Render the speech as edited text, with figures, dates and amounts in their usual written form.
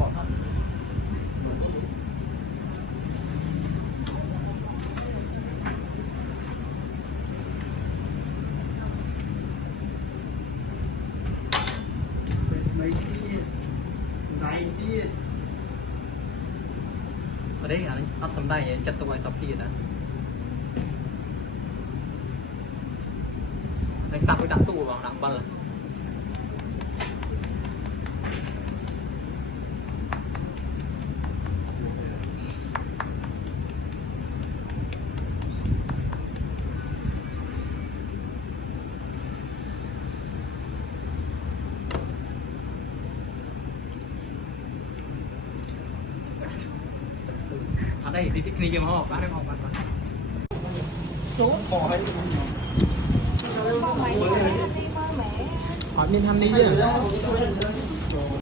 บอกmấy cái nàyที่มาได้อันนี้อัพสำได้จัดตัวไอ้ซอฟตี้นะในซับไปดักตู้บางดักบ้านเลยอันได้ที่นี่ยังห้องบ้านได้ห้องบ้านโจ๊กขอให้con mày đi mơ mẹ hỏi mình tham đi chứ